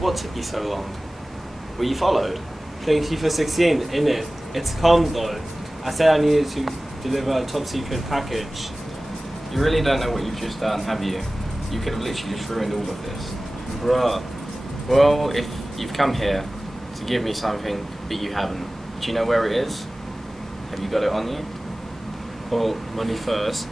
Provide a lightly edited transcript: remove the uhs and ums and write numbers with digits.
what took you so long? Were you followed? Thank you for 16, innit? It's calm though. I said I needed to deliver a top secret package. You really don't know what you've just done, have you? You could have literally just ruined all of this. Bruh. Well, if you've come here to give me something but you haven't, do you know where it is? Have you got it on you? Well, money first.